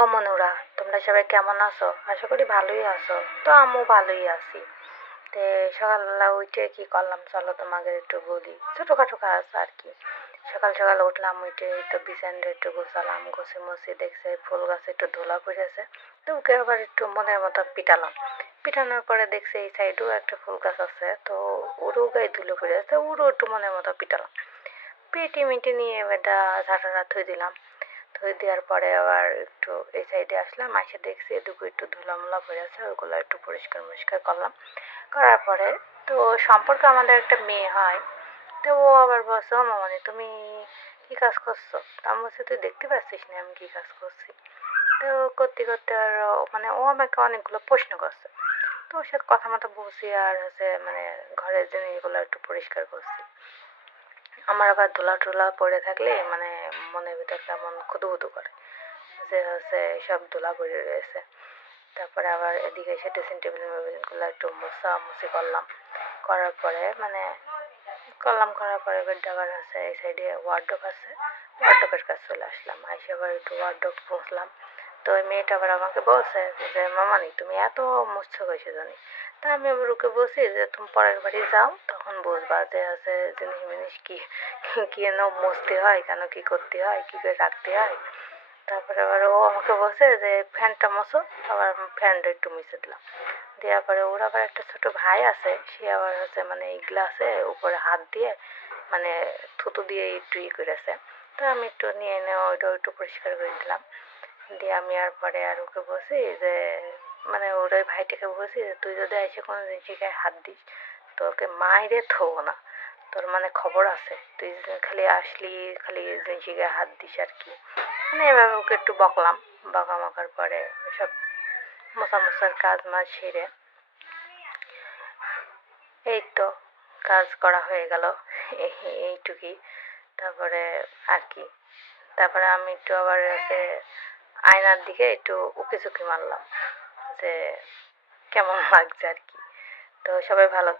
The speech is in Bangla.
ও মনুরা, তোমরা সবাই কেমন আছো? আশা করি ভালোই আছো। তো আমিও ভালোই আছি। তে সকালবেলা উঠে কি করলাম চলো তোমাকে একটু বলি, ছোটখাটো কাজ আর কি। সকাল সকাল উঠলাম, উঠে তো বিছানাটা একটু গোছালাম, গুছি মুছি দেখছে ফুল গাছে একটু ধুলা পড়েছে। তো ওকে আবার একটু মনের মতো পিটালাম। পিটানোর পরে দেখছি এই সাইডেও একটা ফুল গাছ আছে, তো ওরও গায়ে ধুলো পড়ে আছে, ওরও একটু মনের মতো পিটালাম। পেটি মিটি নিয়ে বেটা ঝাঁটাটা থুই দিলাম। ধুয়ে দেওয়ার পরে আবার একটু এই সাইডে আসলাম, এসে দেখছি এদিকে একটু ধুলামুলা পড়ে আছে, ওইগুলো একটু পরিষ্কার মরিষ্কার করলাম। করার পরে তো সম্পর্কে আমাদের একটা মেয়ে হয়। তো ও আবার বলছে, ও মামনি তুমি কি কাজ করছো? তা আমি বলছি তুই দেখতে পাচ্ছিস না আমি কি কাজ করছি? তো করতে করতে আর মানে ও আমাকে অনেকগুলো প্রশ্ন করছে। তো ওর সাথে কথা মতো বলছি, আর হচ্ছে মানে ঘরের জিনিসগুলো একটু পরিষ্কার করছি। আমার আবার ধুলা টুলা পড়ে থাকলে মানে মনের ভিতর কেমন খুদুখুদু করে, যে হচ্ছে সব ধুলা পড়ে রয়েছে। তারপরে আবার এদিকে এসে ড্রেসিং টেবিল মেবিলগুলো একটু মোছামুছি করলাম। করার পরে মানে করার পরে বেডটা আবার হচ্ছে এই সাইডে ওয়ার্ডরোব আছে, ওয়ার্ডরোবের কাছে চলে আসলাম, এসে আবার একটু ওয়ার্ডরোব মুছলাম। তো ওই মেয়েটা আবার আমাকে বলছে যে মামানি তুমি এত মুছছো কইছে জানি। তা আমি আবার ওকে বলছি যে তুমি পরের বাড়ি যাও, তখন বুঝবা যে আছে জিনিস মিনিস কি কি যেন মুছতে হয়, কেন কি করতে হয়, কি করে রাখতে হয়। তারপরে আবার ও আমাকে বলছে যে ফ্যানটা মোছো, আবার ফ্যানটা একটু মুছে দিলাম। দেওয়ার পরে ওর আবার একটা ছোট ভাই আছে, সে আবার হচ্ছে মানে এই গ্লাসে উপরে হাত দিয়ে মানে থুতু দিয়ে একটু করেছে। তো আমি একটু নিয়ে এনে ওইটাও একটু পরিষ্কার করে দিলাম। দিয়ে আমি আর পরে আর ওকে বলছি যে মানে ওর ওই ভাইটাকে বলছি যে তুই যদি এসে কোনো জিনিসের গায়ে হাত দিস তোকে মাইরে থবো না, তোর মানে খবর আছে, তুই খালি আসলি খালি জিনিসের গায়ে হাত দিস আর কি। মানে এভাবে ওকে একটু বকলাম। বকামকার পরে সব মোছার কাজ মাজ সেরে এই তো কাজ করা হয়ে গেল, এইটুকুই। তারপরে আর কি, তারপরে আমি একটু আবার হচ্ছে আয়নার দিকে একটু উকি ঝুঁকি মারলাম যে কেমন লাগছে আর কি। তো সবাই ভালো থেকো।